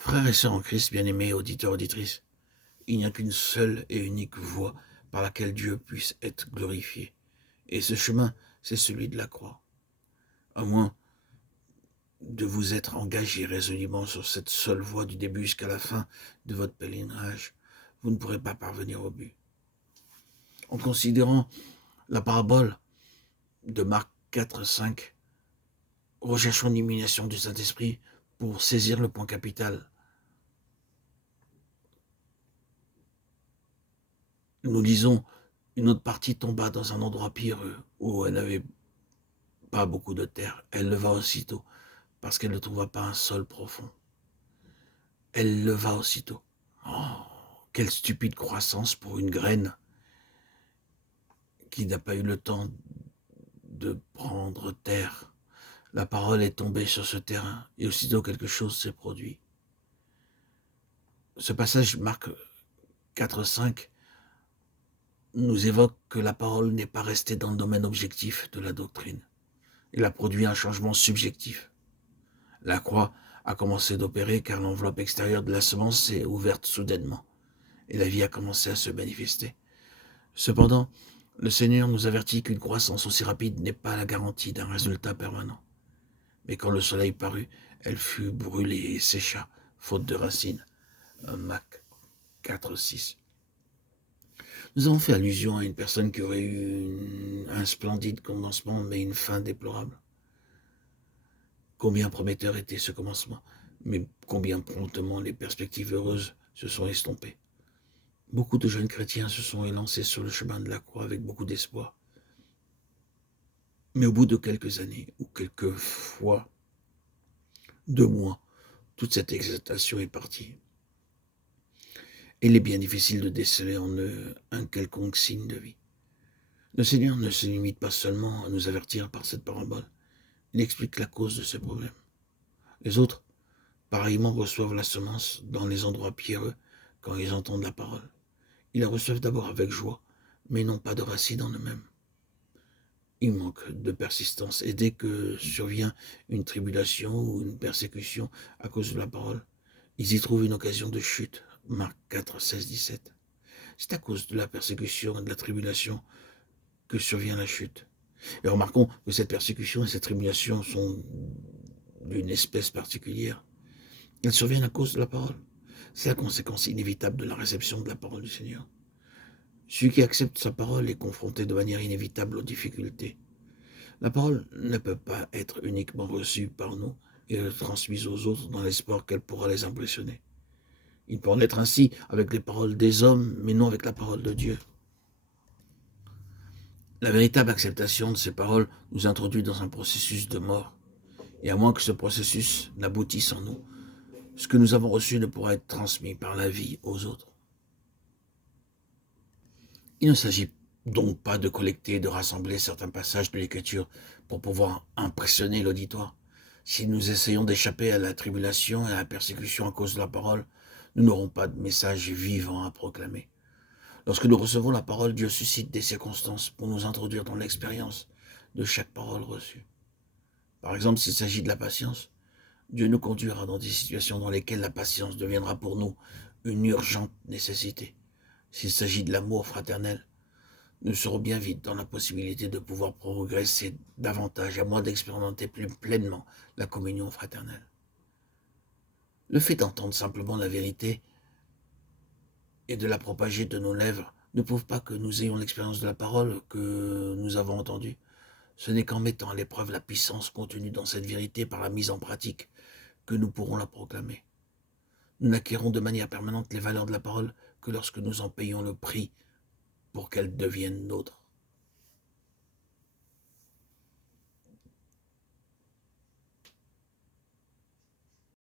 Frères et sœurs en Christ, bien-aimés auditeurs, auditrices, il n'y a qu'une seule et unique voie par laquelle Dieu puisse être glorifié. Et ce chemin, c'est celui de la croix. À moins de vous être engagé résolument sur cette seule voie du début jusqu'à la fin de votre pèlerinage, vous ne pourrez pas parvenir au but. En considérant la parabole de Marc 4, 5, recherchons l'illumination du Saint-Esprit pour saisir le point capital. Nous lisons, une autre partie tomba dans un endroit pierreux où elle n'avait pas beaucoup de terre. Elle leva aussitôt, parce qu'elle ne trouva pas un sol profond. Elle leva aussitôt. Oh, quelle stupide croissance pour une graine qui n'a pas eu le temps de prendre terre. La parole est tombée sur ce terrain et aussitôt quelque chose s'est produit. Ce passage, Marc 4, 5, nous évoque que la parole n'est pas restée dans le domaine objectif de la doctrine. Elle a produit un changement subjectif. La croix a commencé d'opérer car l'enveloppe extérieure de la semence s'est ouverte soudainement et la vie a commencé à se manifester. Cependant, le Seigneur nous avertit qu'une croissance aussi rapide n'est pas la garantie d'un résultat permanent. Mais quand le soleil parut, elle fut brûlée et sécha, faute de racines. Marc 4, 6. Nous avons fait allusion à une personne qui aurait eu un splendide commencement, mais une fin déplorable. Combien prometteur était ce commencement, mais combien promptement les perspectives heureuses se sont estompées. Beaucoup de jeunes chrétiens se sont élancés sur le chemin de la croix avec beaucoup d'espoir. Mais au bout de quelques années, ou quelques fois, 2 mois, toute cette exaltation est partie. Il est bien difficile de déceler en eux un quelconque signe de vie. Le Seigneur ne se limite pas seulement à nous avertir par cette parabole, il explique la cause de ces problèmes. Les autres, pareillement, reçoivent la semence dans les endroits pierreux quand ils entendent la parole. Ils la reçoivent d'abord avec joie, mais n'ont pas de racines en eux-mêmes. Il manque de persistance, et dès que survient une tribulation ou une persécution à cause de la parole, ils y trouvent une occasion de chute. Marc 4, 16, 17. C'est à cause de la persécution et de la tribulation que survient la chute. Et remarquons que cette persécution et cette tribulation sont d'une espèce particulière. Elles surviennent à cause de la parole. C'est la conséquence inévitable de la réception de la parole du Seigneur. Celui qui accepte sa parole est confronté de manière inévitable aux difficultés. La parole ne peut pas être uniquement reçue par nous et transmise aux autres dans l'espoir qu'elle pourra les impressionner. Il peut en être ainsi avec les paroles des hommes, mais non avec la parole de Dieu. La véritable acceptation de ces paroles nous introduit dans un processus de mort. Et à moins que ce processus n'aboutisse en nous, ce que nous avons reçu ne pourra être transmis par la vie aux autres. Il ne s'agit donc pas de collecter et de rassembler certains passages de l'Écriture pour pouvoir impressionner l'auditoire. Si nous essayons d'échapper à la tribulation et à la persécution à cause de la parole, nous n'aurons pas de message vivant à proclamer. Lorsque nous recevons la parole, Dieu suscite des circonstances pour nous introduire dans l'expérience de chaque parole reçue. Par exemple, s'il s'agit de la patience, Dieu nous conduira dans des situations dans lesquelles la patience deviendra pour nous une urgente nécessité. S'il s'agit de l'amour fraternel, nous serons bien vite dans la possibilité de pouvoir progresser davantage, à moins d'expérimenter plus pleinement la communion fraternelle. Le fait d'entendre simplement la vérité et de la propager de nos lèvres ne prouve pas que nous ayons l'expérience de la parole que nous avons entendue. Ce n'est qu'en mettant à l'épreuve la puissance contenue dans cette vérité par la mise en pratique que nous pourrons la proclamer. Nous n'acquérons de manière permanente les valeurs de la parole que lorsque nous en payons le prix pour qu'elle devienne nôtre.